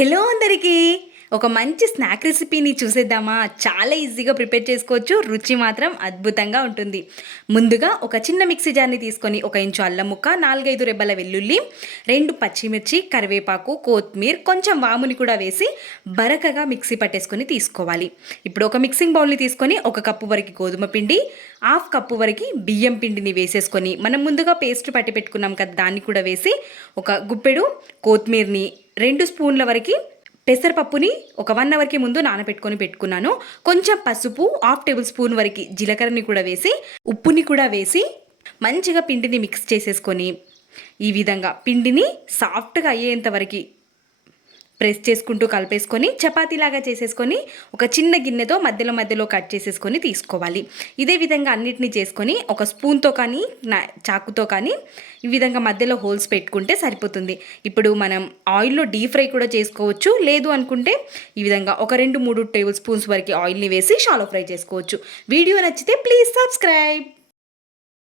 Hello అందరికీ ఒక మంచి స్నాక్ రెసిపీని చూసేద్దామా. చాలా ఈజీగా ప్రిపేర్ చేసుకోవచ్చు, రుచి మాత్రం అద్భుతంగా ఉంటుంది. ముందుగా ఒక చిన్న మిక్సీ జార్ని తీసుకొని 1 ఇంచు అల్లం ముక్క, 4-5 రెబ్బల వెల్లుల్లి, 2 పచ్చిమిర్చి, కరివేపాకు, కొత్తిమీర, కొంచెం వాముని కూడా వేసి బరకగా మిక్సీ పట్టేసుకొని తీసుకోవాలి. ఇప్పుడు ఒక మిక్సింగ్ బౌల్ని తీసుకొని 1 కప్పు వరకు గోధుమ పిండి, 1/2 కప్పు వరకు బియ్యం పిండిని వేసేసుకొని మనం ముందుగా పేస్ట్ పట్టి పెట్టుకున్నాం కదా, దాన్ని కూడా వేసి ఒక గుప్పెడు కొత్తిమీరని, 2 స్పూన్ల వరకు పెసరపప్పుని ఒక 1 అవర్కి ముందు నానబెట్టుకొని పెట్టుకున్నాను. కొంచెం పసుపు, 1/2 టేబుల్ స్పూన్ వరకు జీలకర్రని కూడా వేసి, ఉప్పుని కూడా వేసి మంచిగా పిండిని మిక్స్ చేసేసుకొని ఈ విధంగా పిండిని సాఫ్ట్గా అయ్యేంత వరకు ప్రెస్ చేసుకుంటూ కలిపేసుకొని చపాతీలాగా చేసేసుకొని ఒక చిన్న గిన్నెతో మధ్యలో మధ్యలో కట్ చేసేసుకొని తీసుకోవాలి. ఇదే విధంగా అన్నిటినీ చేసుకొని ఒక స్పూన్తో కానీ చాకుతో కానీ ఈ విధంగా మధ్యలో హోల్స్ పెట్టుకుంటే సరిపోతుంది. ఇప్పుడు మనం ఆయిల్లో డీప్ ఫ్రై కూడా చేసుకోవచ్చు, లేదు అనుకుంటే ఈ విధంగా ఒక 2-3 టేబుల్ స్పూన్స్ వరకు ఆయిల్ని వేసి షాలో ఫ్రై చేసుకోవచ్చు. వీడియో నచ్చితే ప్లీజ్ సబ్స్క్రైబ్.